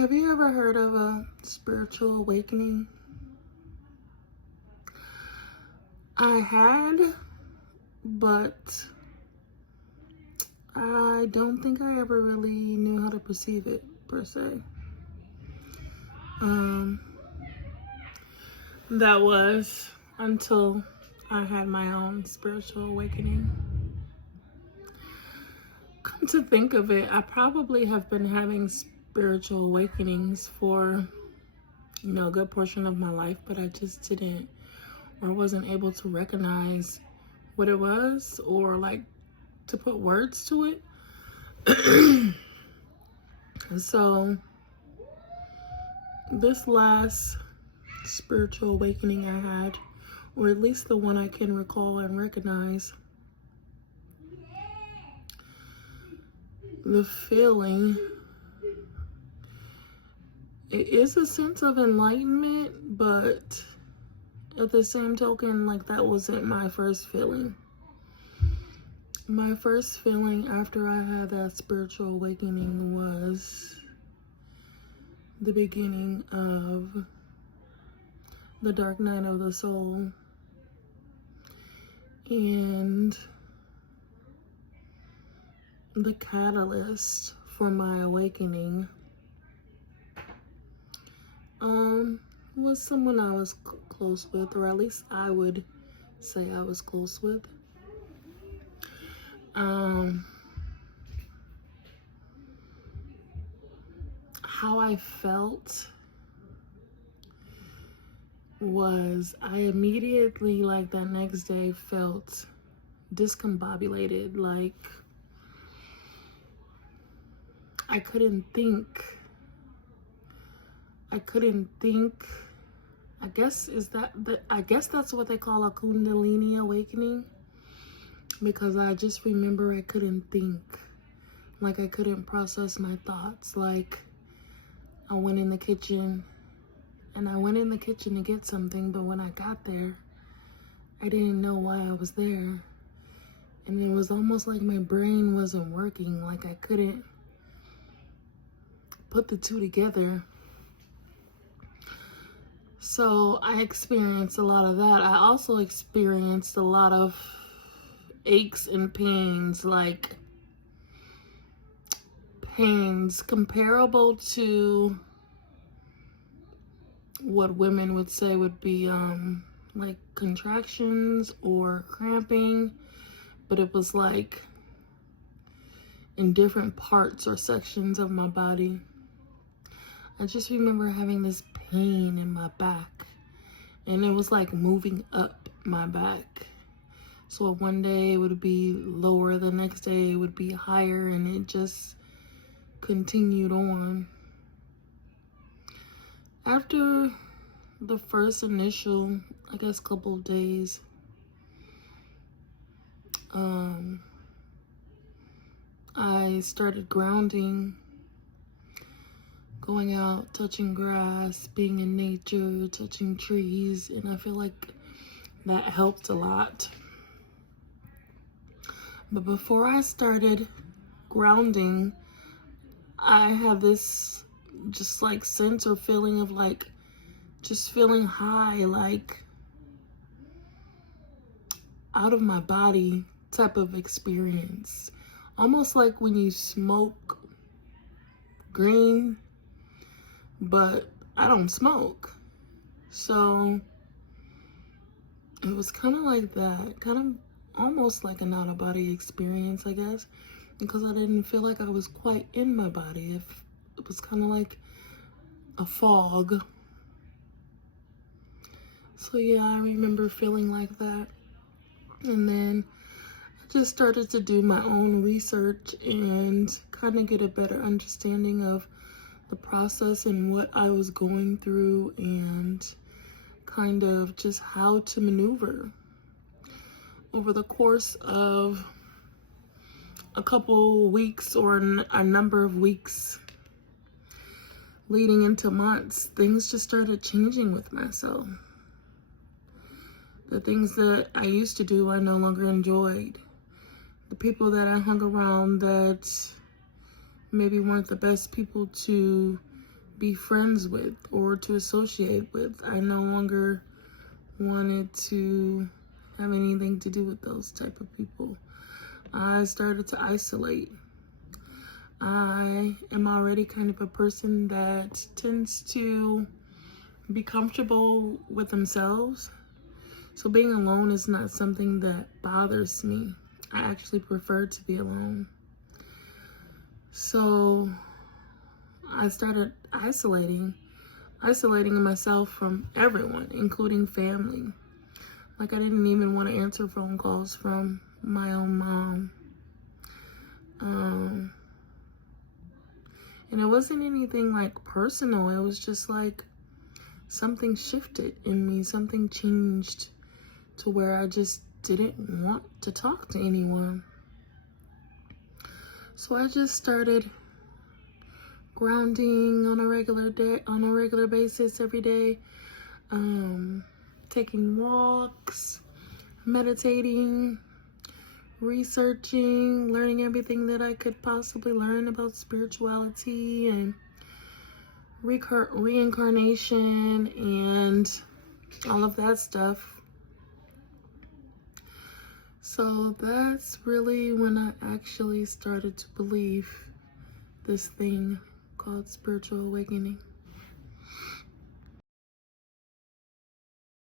Have you ever heard of a spiritual awakening? I had, but I don't think I ever really knew how to perceive it, per se. That was until I had my own spiritual awakening. Come to think of it, I probably have been having spiritual awakenings for, a good portion of my life, but I just didn't or wasn't able to recognize what it was or like to put words to it. So this last spiritual awakening I had, or at least the one I can recall and recognize, the feeling, it is a sense of enlightenment, but at the same token, like, that wasn't my first feeling. My first feeling after I had that spiritual awakening was the beginning of the dark night of the soul. And the catalyst for my awakening was someone I was close with, or at least I would say I was close with. How I felt was I immediately, like, that next day, felt discombobulated. Like, I couldn't think. I guess that's what they call a Kundalini awakening, because I just remember I couldn't think. Like, I couldn't process my thoughts. Like, I went in the kitchen to get something, but when I got there, I didn't know why I was there. And it was almost like my brain wasn't working. Like, I couldn't put the two together. So I experienced a lot of that. I also experienced a lot of aches and pains, like pains comparable to what women would say would be like contractions or cramping, but it was like in different parts or sections of my body. I just remember having this pain in my back, and it was like moving up my back. So one day it would be lower, the next day it would be higher, and it just continued on. After the first initial, I guess, couple of days, I started grounding, going out, touching grass, being in nature, touching trees, and I feel like that helped a lot. But before I started grounding, I had this just like sense or feeling of like just feeling high, like out of my body type of experience. Almost like when you smoke green, but I don't smoke. So it was kind of like that, kind of almost like an out-of-body experience, I guess, because I didn't feel like I was quite in my body. It was kind of like a fog. So yeah, I remember feeling like that. And then I just started to do my own research and kind of get a better understanding of the process and what I was going through, and kind of just how to maneuver. Over the course of a couple weeks, or a number of weeks leading into months, things just started changing with myself. The things that I used to do, I no longer enjoyed. The people that I hung around that maybe weren't the best people to be friends with or to associate with. I no longer wanted to have anything to do with those type of people. I started to isolate. I am already kind of a person that tends to be comfortable with themselves. So being alone is not something that bothers me. I actually prefer to be alone. So I started isolating myself from everyone, including family. Like I didn't even want to answer phone calls from my own mom. And it wasn't anything like personal. It was just like something shifted in me. Something changed to where I just didn't want to talk to anyone. So I just started grounding on a regular basis every day. Taking walks, meditating, researching, learning everything that I could possibly learn about spirituality and reincarnation and all of that stuff. So that's really when I actually started to believe this thing called spiritual awakening.